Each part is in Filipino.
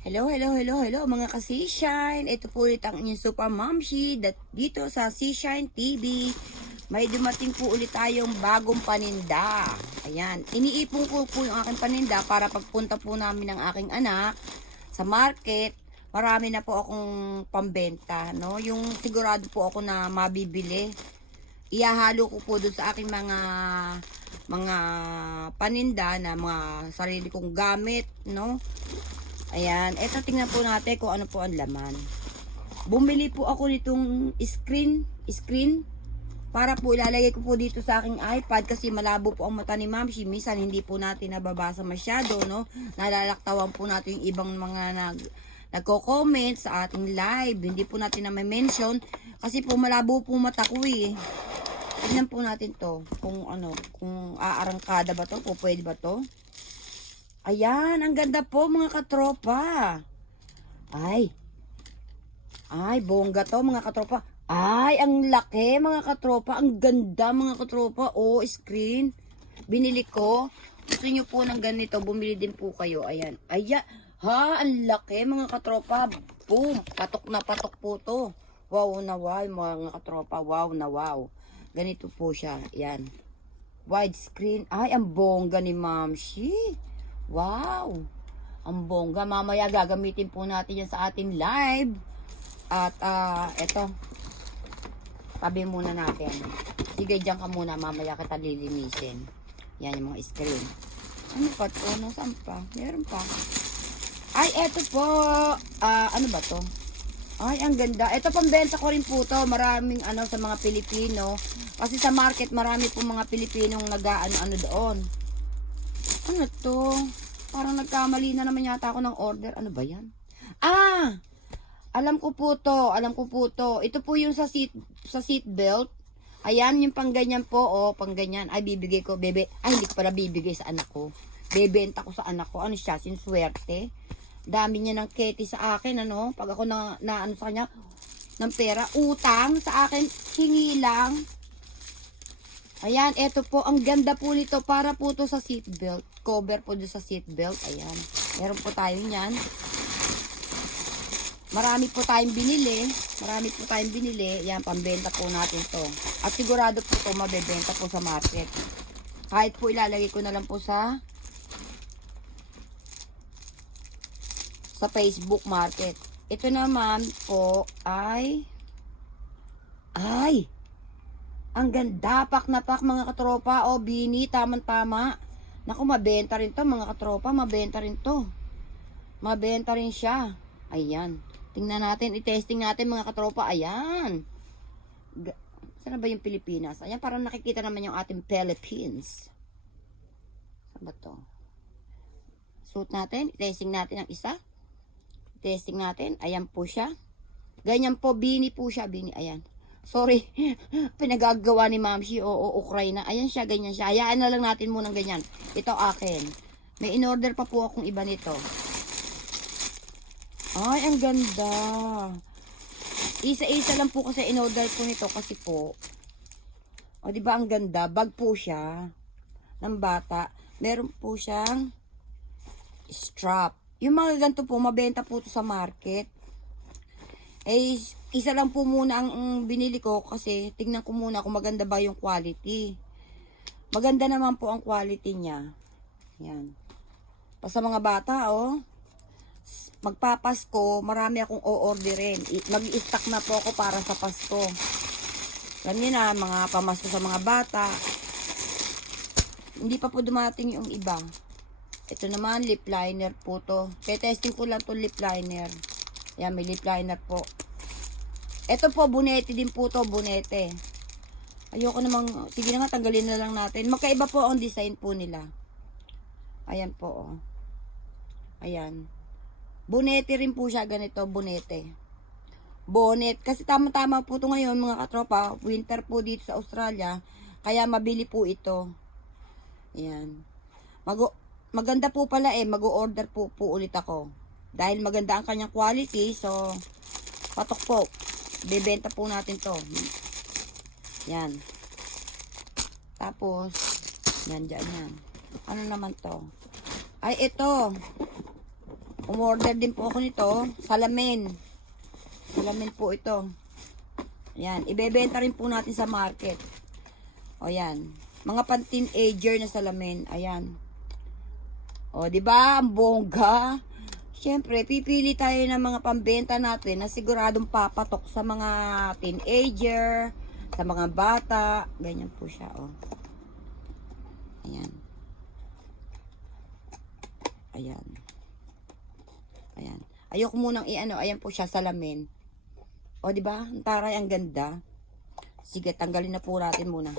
Hello mga ka-Seashine. Ito po ulit ang inyong Super Momshi dito sa Seashine TV. May dumating po ulit tayong bagong paninda. Ayan, iniipon ko po yung aking paninda para pagpunta po namin ng aking anak sa market. Marami na po akong pambenta, no? Yung sigurado po ako na mabibili. Ihahalo ko po doon sa aking mga paninda na mga sarili kong gamit, no? Ayan, eto tingnan po natin kung ano po ang laman. Bumili po ako nitong screen para po ilalagay ko po dito sa aking iPad kasi malabo po ang mata ni Ma'am. Minsan hindi po natin nababasa masyado, no? Nalalaktawan po natin yung ibang mga nagko-comment sa ating live. Hindi po natin na may mention kasi po malabo po mata ko eh. Tingnan po natin to kung ano, kung aarangkada ba to, po pwede ba to? Ayan, ang ganda po mga katropa. Ay, bongga to mga katropa. Ay, ang laki mga katropa. Ang ganda mga katropa. Oh, screen. Binili ko. Gusto nyo po ng ganito, bumili din po kayo. Ayan. Ayan. Ha, ang laki mga katropa. Boom. Patok na patok po to. Wow na wow mga katropa. Wow na wow. Ganito po siya. Ayan. Widescreen. Ay, ang bongga ni Mamshi. Wow! Ang bongga. Mamaya gagamitin po natin yan sa ating live. At eto. Tabi muna natin. Sige, dyan ka muna. Mamaya kita lilinisin. Yan yung mga screen. Ano pa to? Nasaan pa? Meron pa. Ay, eto po. Ano ba to? Ay, ang ganda. Ito pambenta ko rin po to. Maraming sa mga Pilipino. Kasi sa market marami po mga Pilipinong nag-ano doon. Ano to? Parang nagkamali na naman yata ako ng order. Ano ba yan? Alam ko po to. Ito po yung sa seat belt. Ayan, yung pang ganyan po. Oh, pang ganyan. Ay, bibigay ko, bebe. Ay, hindi ko pala bibigay sa anak ko. Bebenta ko sa anak ko. Ano siya? Sinswerte. Dami niya ng keti sa akin, ano? Pag ako na ano sa kanya, ng pera. Utang sa akin. Hingi lang. Ayan, eto po, ang ganda po nito para po to sa seatbelt. Cover po doon sa seatbelt. Ayan, meron po tayo niyan. Marami po tayong binili. Ayan, pambenta po natin to. At sigurado po to mabebenta po sa market. Kahit po ilalagay ko na lang po sa Facebook market. Ito naman po ay ang ganda, pak na pak mga katropa. O, bini, tamang-tama. Naku, mabenta rin to mga katropa. Mabenta rin siya. Ayan. Tingnan natin, i-testing natin mga katropa. Ayan. Saan ba yung Pilipinas? Ayan, parang nakikita naman yung ating Philippines. Saan ba to? Suot natin, i-testing natin ang isa. Testing natin. Ayan po siya. Ganyan po, bini po siya. Bini, ayan. Sorry, pinagagawa ni Mamshi. Oo, Ukraine. Ayan siya, ganyan siya. Hayaan na lang natin munang ganyan. Ito akin. May in-order pa po akong iba nito. Ay, ang ganda. Isa-isa lang po kasi in-order ko nito kasi po. O, diba ang ganda? Bag po siya. Ng bata. Meron po siyang strap. Yung mga ganito po, mabenta po ito sa market. Eh, isa lang po muna ang binili ko kasi tingnan ko muna kung maganda ba yung quality. Maganda naman po ang quality niya. Yan. Pa sa mga bata, oh. Magpapasko, marami akong o-orderin. Mag-i-stock na po ako para sa Pasko. Alam niyo na, mga pamasko sa mga bata. Hindi pa po dumating yung iba. Ito naman, lip liner po to. Kaya testing ko lang to lip liner. Yan, may lip liner po. Ito po, bunete din po to, bunete. Ayoko namang, sige na nga, tanggalin na lang natin. Magkaiba po ang design po nila. Ayan po, oh. Ayan. Bunete rin po siya, ganito, bunete. Bonnet. Kasi tama-tama po to ngayon, mga katropa. Winter po dito sa Australia. Kaya mabili po ito. Ayan. Maganda po pala mag-o-order po ulit ako. Dahil maganda ang kanyang quality, so patok po. Bebenta po natin to. Yan. Tapos, yan, dyan yan. Ano naman to? Ay, ito. Umorder din po ako nito. Salamin. Salamin po ito. Ayan. Ibebenta rin po natin sa market. O yan. Mga pan-teenager na salamin. Ayan. O, di ba? Ang bongga. Siyempre, pipili tayo ng mga pambenta natin na siguradong papatok sa mga teenager, sa mga bata. Ganyan po siya, o. Ayan. Ayan. Ayan. Ayoko munang i-ano. Ayan po siya, salamin. O, di ba? Ang taray, ang ganda. Sige, tanggalin na po natin muna.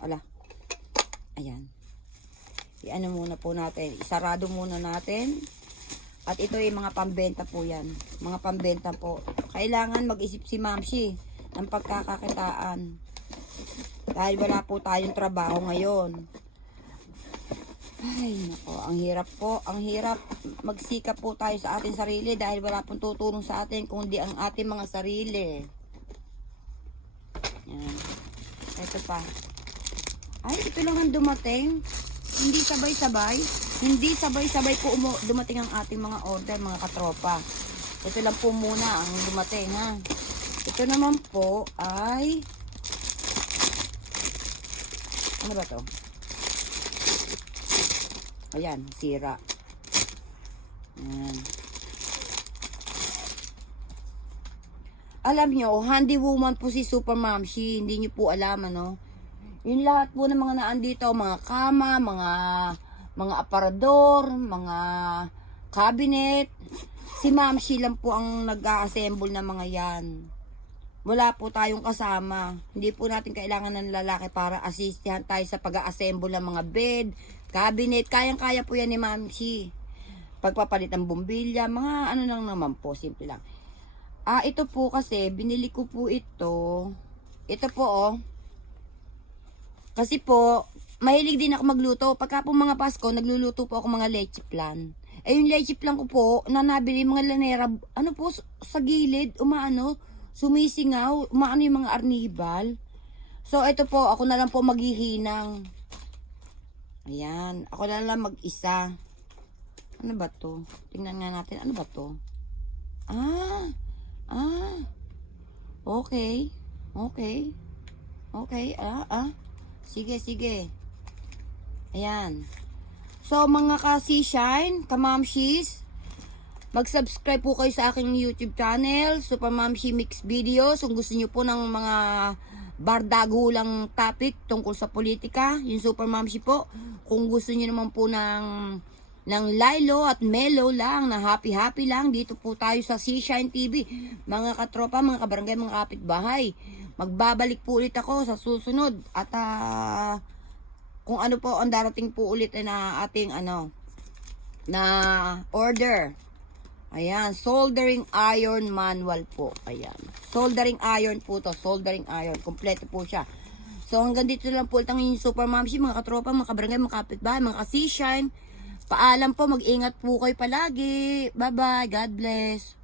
Ala. Ayan. I-ano muna po natin. Isarado muna natin. At ito yung mga pambenta po yan. Mga pambenta po. Kailangan mag-isip si Mamsi ng pagkakakitaan. Dahil wala po tayong trabaho ngayon. Ay, nako. Ang hirap po. Ang hirap. Magsikap po tayo sa ating sarili dahil wala pong tutulong sa atin kundi ang ating mga sarili. Yan. Ito pa. Ay, ito lang ang dumating. Hindi sabay-sabay. Hindi sabay-sabay po dumating ang ating mga order, mga katropa. Ito lang po muna ang dumating, ha. Ito naman po ay... Ano ba to? Ayan, sira. Ayan. Alam nyo, handy woman po si Super Mamshi. Hindi nyo po alam, ano. Yung lahat po ng mga naandito, mga kama, mga aparador, mga cabinet. Si Mamshi lang po ang nag-a-assemble ng mga yan. Wala po tayong kasama. Hindi po natin kailangan ng lalaki para asistihan tayo sa pag-a-assemble ng mga bed, cabinet. Kayang-kaya po yan ni Mamshi. Pagpapalit ng bumbilya, mga ano lang naman po, simple lang. Ito po kasi, binili ko po ito. Ito po, oh. Kasi po, mahilig din ako magluto. Pagka po mga Pasko, nagluluto po ako mga leche plan. Yung leche plan ko po, na nabili mga lanera, ano po, sa gilid, umaano, sumisingaw, umaano yung mga arnibal. So, ito po, ako na lang po maghihinang. Ayan, ako na lang mag-isa. Ano ba to? Tingnan nga natin, ano ba to? Okay. Okay. Okay, Sige, sige. Ayan. So, mga ka-C-Shine, ka-Mamshis, mag-subscribe po kayo sa aking YouTube channel, Super Mamshi Mix Videos. Kung gusto niyo po ng mga bardagulang topic tungkol sa politika, yung Super Mamshi po. Kung gusto niyo naman po ng lilo at mellow lang, na happy-happy lang, dito po tayo sa C-Shine TV. Mga katropa, mga kabarangay, mga kapitbahay. Magbabalik po ulit ako sa susunod. At kung ano po ang darating po ulit na ating na order. Ayan, soldering iron manual po. Ayan. Soldering iron po to. Soldering iron. Kompleto po siya. So hanggang dito lang po ulit ang inyong Super Mamshi, mga katropa, mga kabarangay, mga kapitbahay, mga ka-C-Shine. Paalam po, mag-ingat po kayo palagi. Bye-bye. God bless.